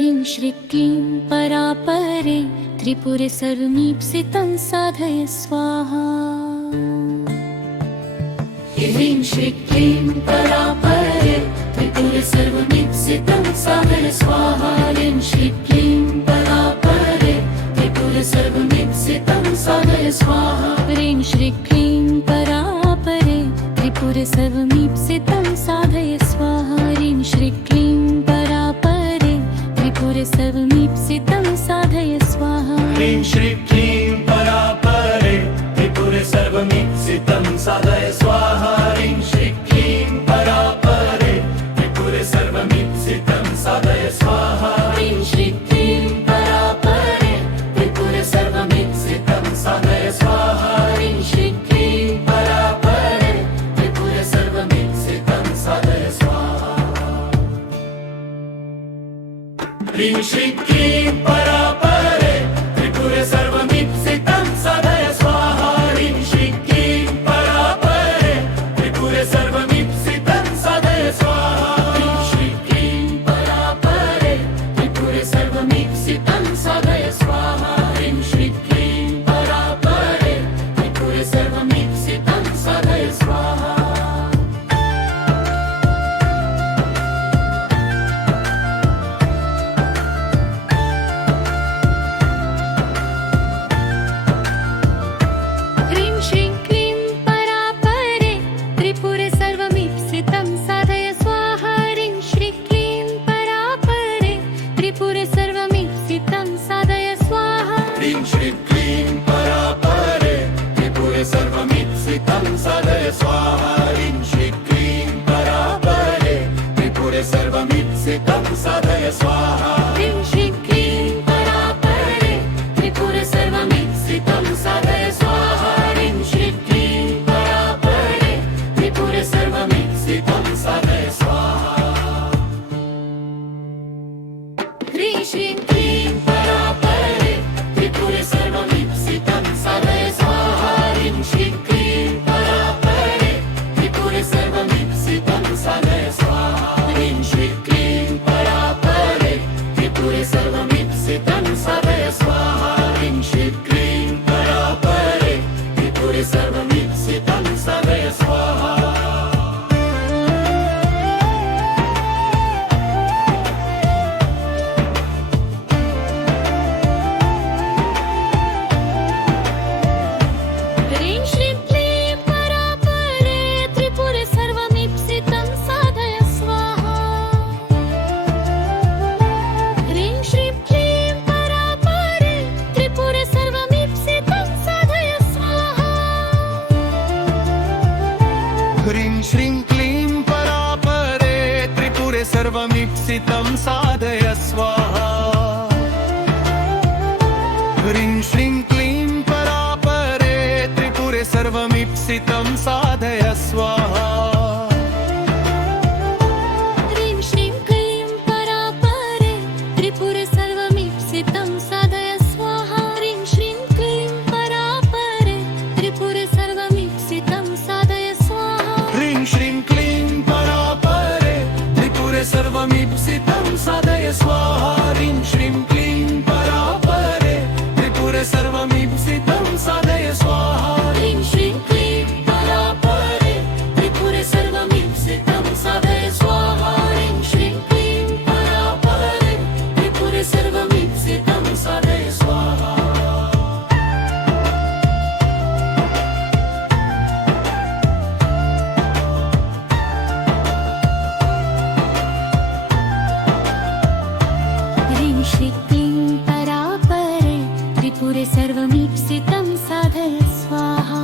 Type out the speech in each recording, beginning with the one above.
ह्रीं श्रीं क्लीं परापरे त्रिपुरे सर्वमीप्सितं साधय स्वाहा। ह्रीं श्रीं क्लीं परापरे त्रिपुरे सर्वमीप्सितं साधय स्वाहा। ह्रीं श्रीं क्लीं परापरे त्रिपुरे सर्वमीप्सितं साधय स्वाहा। ह्रीं श्रीं क्लीं परापरे त्रिपुरे सर्वमीप्सितं साधय स्वाहा। ह्रीं श्रीं क्लीं परापरे त्रिपुरे सर्वमीप्सितं साधय स्वाहा। ह्रीं श्रीं क्लीं परापरे त्रिपुरे सर्वमीप्सितं साधय स्वाहा। ह्रीं श्रीं क्लीं परापरे त्रिपुरे सर्वमीप्सितं साधय स्वाहा। ह्रीं श्रीं क्लीं परापरे त्रिपुरे सर्वमीप्सितं साधय स्वाहा। ह्रीं श्रीं क्लीं परापरे त्रिपुरे सर्वमीप्सितं साधय स्वाहा। ह्रीं श्रीं क्लीं परापरे त्रिपुरे सर्वमीप्सितं साधय स्वाहा। ह्रीं श्रीं क्लीं परापरे त्रिपुरे सर्वमीप्सितं साधय स्वाहा। ह्रीं श्रीं क्लीं परापरे त्रिपुरे सर्वमीप्सितं साधय स्वाहा। ह्रीं श्रीं क्लीं परापरे त्रिपुरे सर्वमीप्सितं साधय स्वाहा। ह्रीं श्रीं क्लीं परापरे त्रिपुरे सर्वमीप्सितं साधय स्वाहा। ह्रीं श्रीं क्लीं परापरे त्रिपुरे सर्वमीप्सितं साधय स्वाहा। ह्रीं श्रीं क्लीं परापरे त्रिपुरे सर्वमीप्सितं साधय स्वाहा। ह्रीं श्रीं क्लीं परापरे त्रिपुरे सर्वमीप्सितं साधय स्वाहा। ह्रीं श्रीं क्लीं परापरे त्रिपुरे सर्वमीप्सितं साधय स्वाहा। ह्रीं श्रीं क्लीं परापरे त्रिपुरे सर्वमीप्सितं साधय स्वाहा। ह्रीं श्रीं क्लीं परापरे त्रिपुरे सर्वमीप्सितं साधय स्वाहा। ह्रीं श्रीं क्लीं परापरे त्रिपुरे सर्वमीप्सितं साधय स्वाहा। ह्रीं श्रीं क्लीं परापरे त्रिपुरे सर्वमीप्सितं साधय स्वाहा। ह्रीं श्रीं क्लीं परापरे त्रिपुरे सर्वमीप्सितं साधय स्वाहा। ह्रीं श्रीं क्लीं परापरे त्रिपुरे सर्वमीप्सितं साधय स्वाहा। ह्रीं श्रीं क्लीं परापरे त्रिपुरे सर्वमीप्सितं साधय स्वाहा। ह्रीं श्रीं क्लीं परापरे त्रिपुरे सर्वमीप्सितं साधय स्वाहा। ह्रीं श्रीं क्लीं परापरे त्रिपुरे सर्वमीप्सितं साधय स्वाहा। ह्रीं श्रीं क्लीं परापरे त्रिपुरे सर्वमीप्सितं साधय स्वाहा। ह्रीं श्रीं क्लीं परापरे त्रिपुरे सर्वमीप्सितं साधय स्वाहा। ह्रीं श्रीं क्लीं परापरे त्रिपुरे सर्वमीप्सितं साधय स्वाहा। ह्रीं श्रीं क्लीं परापरे त्रिपुरे सर्वमीप्सितं साधय स्वाहा। ह्रीं श्रीं क्लीं परापरे त्रिपुरे सर्वमीप्सितं साधय स्वाहा। ह्रीं श्रीं क्लीं परापरे त्रिपुरे सर्वमीप्सितं साधय स्वाहा। ह्रीं श्रीं क्लीं परापरे त्रिपुरे सर्वमीप्सितं साधय स्वाहा।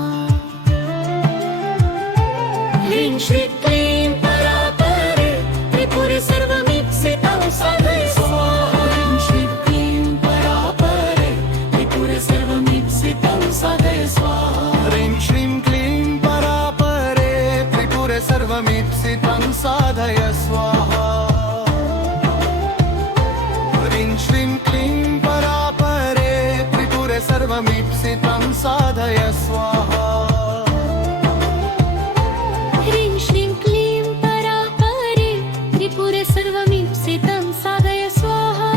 ह्रीं श्रीं क्लीं परापरे त्रिपुरे सर्वमीप्सितं साधय स्वाहा। ह्रीं श्रीं क्लीं परापरे त्रिपुरे सर्वमीप्सितं साधय स्वाहा। ह्रीं श्रीं क्लीं परापरे त्रिपुरे सर्वमीप्सितं साधय स्वाहा। ह्रीं श्रीं क्लीं परापरे त्रिपुरे सर्वमीप्सितं साधय स्वाहा। ह्रीं श्रीं क्लीं परापरे त्रिपुरे सर्वमीप्सितं साधय स्वाहा।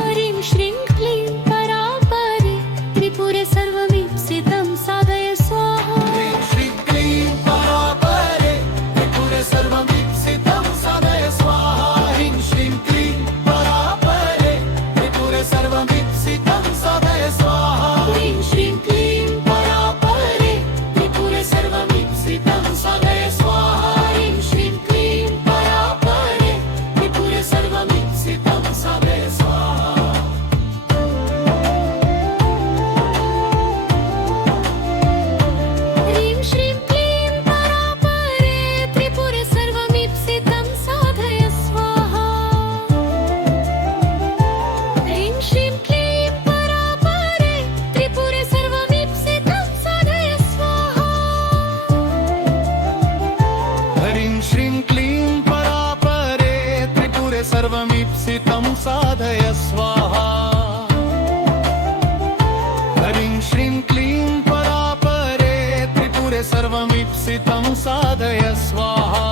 सर्वमीप्सितं साधय स्वाहा ह्रीं श्रीं क्लीं परापरे त्रिपुरे सर्वमीप्सितं साधय स्वाहा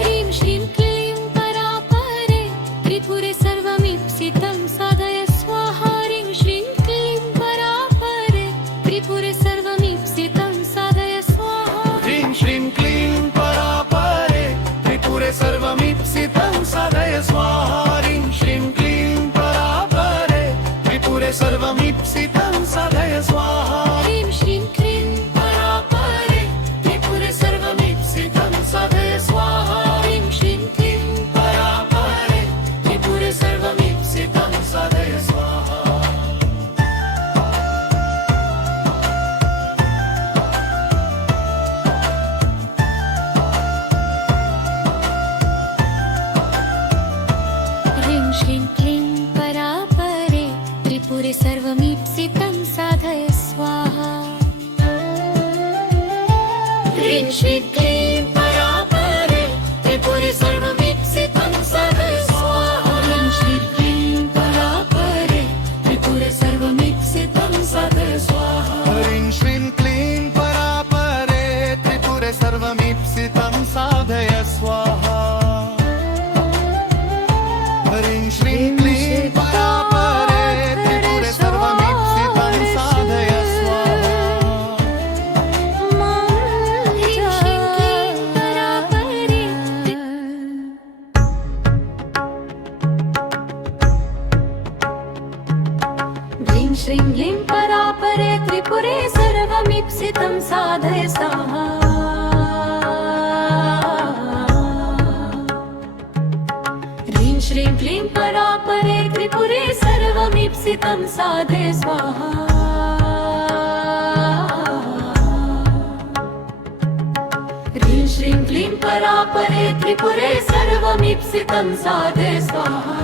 ह्रीं श्रीं क्लीं परापरे त्रिपुरे सर्वमीप्सितं साधय स्वाहा ह्रीं श्रीं क्लीं परापरे त्रिपुरे सर्वमीप्सितं साधय स्वाहा ह्रीं श्रीं क्लीं परापरे त्रिपुरे सर्वमीप्सितं साधय स्वाहा ह्रीं श्रीं क्लीं परापरे त्रिपुरे सर्वमीप्सितं साधय स्वाहा ह्रीं श्रीं क्लीं परापरे त्रिपुरे सर्वमीप्सितं साधय स्वाहा ह्रीं श्रीं क्लीं परापरे त्रिपुरे सर्वमीप्सितं साधय स्वाहा ह्रीं श्रीं क्लीं परापरे त्रिपुरे सर्वमीप्सितं साधय स्वाहा ह्रीं श्रीं क्लीं परापरे त्रिपुरे सर्वमीप्सितं साधय स्वाहा ह्रीं श्रीं क्लीं परापरे त्रिपुरे सर्वमीप्सितं साधय स्वाहा ह्रीं श्रीं क्लीं परापरे त्रिपुरे सर्वमीप्सितं साधय स्वाहा ह्रीं श्रीं क्लीं परापरे त्रिपुरे सर्वमीप्सितं साधय स्वाहा ह्रीं श्रीं क्लीं परापरे ह्रीं श्रीं क्लीं परापरे त्रिपुरे सर्वमीप्सितं साधय स्वाहा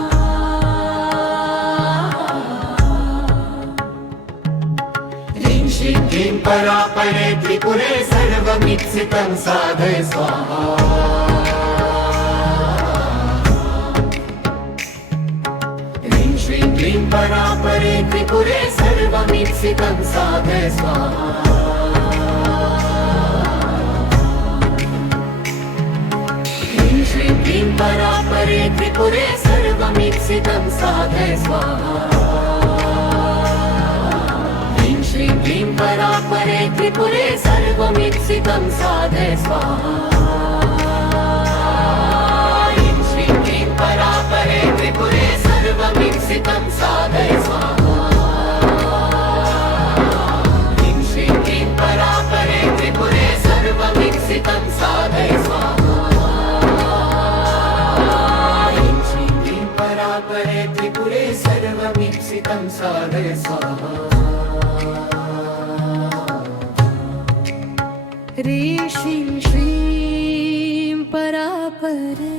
ह्रीं श्रीं क्लीं परापरे त्रिपुरे सर्वमीप्सितं साधय स्वाहा ह्रीं श्रीं क्लीं परापरे त्रिपुरे सर्वमीप्सितं साधय स्वाहा ह्रीं श्रीं क्लीं परापरे त्रिपुरे सर्वमीप्सितं साधय स्वाहा ह्रीं श्रीं क्लीं परापरे त्रिपुरे सर्वमीप्सितं साधय स्वाहा ह्रीं श्रीं क्लीं परापरे त्रिपुरे सर्वमीप्सितं साधय स्वाहा ह्रीं श्रीं क्लीं परापरे त्रिपुरे सर्वमीप्सितं साधय स्वाहा ह्रीं श्रीं क्लीं परापरे त्रिपुरे सर्वमीप्सितं साधय स्वाहा ह्रीं श्रीं क्लीं परापरे त्रिपुरे सर्वमीप्सितं साधय स्वाहा ह्रीं श्रीं क्लीं परापरे त्रिपुरे सर्वमीप्सितं साधय स्वाहा ह्रीं श्रीं श्रीं परापरे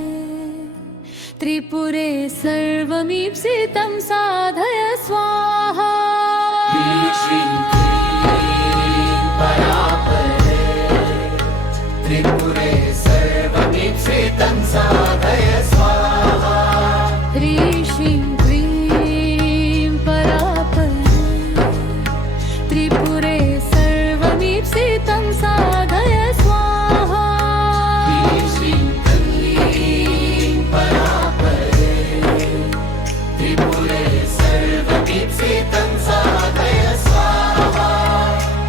त्रिपुरे सर्वमीप्सितं साधय स्वाहा ह्रीं श्रीं क्लीं परापरे त्रिपुरे सर्वमीप्सितं साधय स्वाहा ह्रीं श्रीं क्लीं परापरे त्रिपुरे सर्वमीप्सितं साधय स्वाहा ह्रीं श्रीं क्लीं परापरे त्रिपुरे सर्वमीप्सितं साधय स्वाहा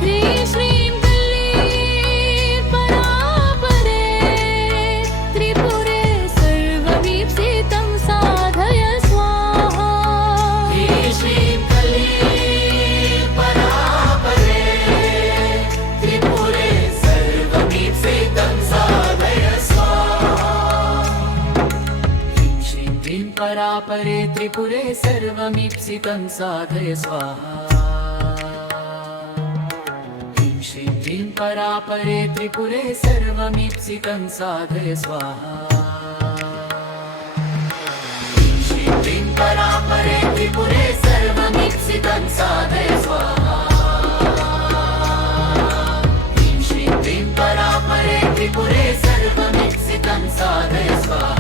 ह्रीं श्रीं क्लीं परापरे त्रिपुरे सर्वमीप्सितं साधय स्वाहा ह्रीं श्रीं क्लीं परापरे त्रिपुरे सर्वमीप्सितं साधय स्वाहा ह्रीं श्रीं क्लीं परापरे त्रिपुरे सर्वमीप्सितं साधय स्वाहा ह्रीं श्रीं क्लीं परापरे त्रिपुरे सर्वमीप्सितं साधय स्वाहा ह्रीं श्रीं क्लीं परापरे त्रिपुरे सर्वमीप्सितं साधय स्वाहा ह्रीं श्रीं क्लीं परापरे त्रिपुरे सर्वमीप्सितं साधय स्वाहा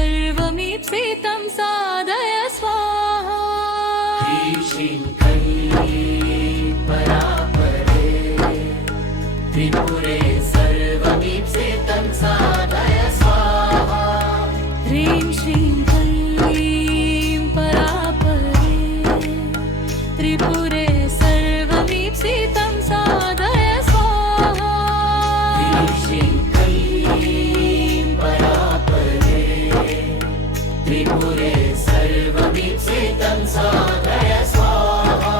सर्वमीप्सितं साधय स्वाहा ह्रीं श्रीं क्लीं परापरे त्रिपुरे सर्वमीप्सितं साधय स्वाहा ह्रीं श्रीं क्लीं परापरे त्रिपुरे सर्वमीप्सितं साधय स्वाहा ह्रीं श्रीं क्लीं परापरे त्रिपुरे सर्वमीप्सितं साधय स्वाहा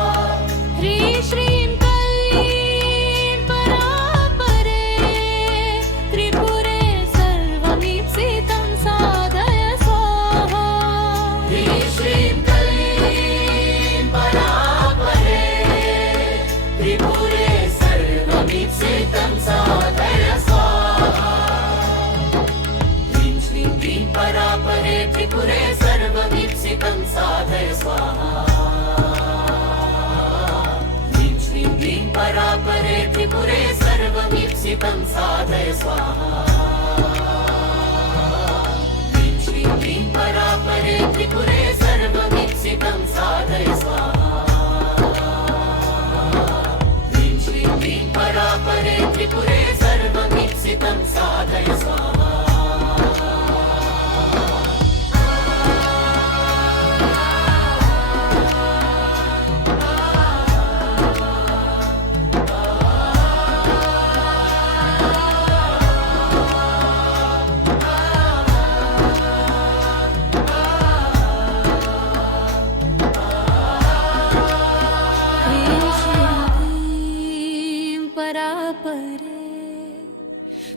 ह्रीं श्रीं क्लीं परापरे त्रिपुरे सर्वमीप्सितं साधय स्वाहा ह्रीं श्रीं क्लीं परापरे त्रिपुरे सर्वमीप्सितं साधय स्वाहा ह्रीं श्रीं क्लीं परापरे त्रिपुरे सर्वमीप्सितं साधय स्वाहा ह्रीं श्रीं क्लीं परापरे त्रिपुरे सर्वमीप्सितं साधय स्वाहा ह्रीं श्रीं क्लीं परापरे त्रिपुरे सर्वमीप्सितं साधय स्वाहा ह्रीं श्रीं क्लीं परापरे त्रिपुरे सर्वमीप्सितं साधय स्वाहा ह्रीं श्रीं परापरे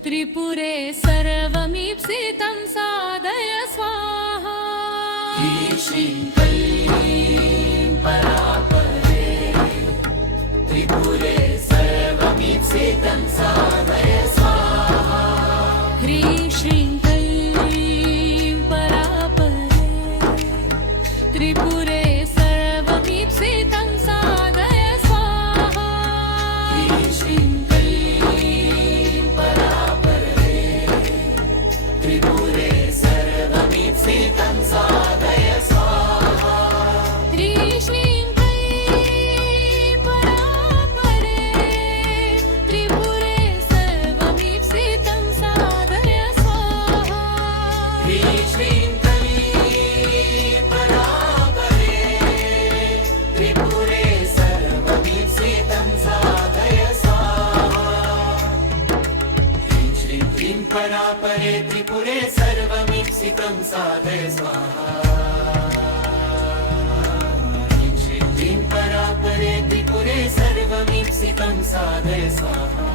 त्रिपुरे सर्वमीप्सितं साधय स्वाहा ह्रीं श्रीं क्लीं परापरे त्रिपुरे सर्वमीप्सितं साधय स्वाहा ह्रीं श्रीं क्लीं परापरे त्रिपुरे सर्वमीप्सितं साधय स्वाहा ह्रीं श्रीं क्लीं परापरे त्रिपुरे सर्वमीप्सितं साधय स्वाहा ह्रीं श्रीं क्लीं परापरे त्रिपुरे सर्वमीप्सितं साधय स्वाहा ह्रीं श्रीं क्लीं परापरे त्रिपुरे सर्वमीप्सितं साधय स्वाहा ह्रीं श्रीं क्लीं परापरे त्रिपुरे सर्वमीप्सितं साधय स्वाहा ह्रीं श्रीं क्लीं परापरे त्रिपुरे सर्वमीप्सितं साधय स्वाहा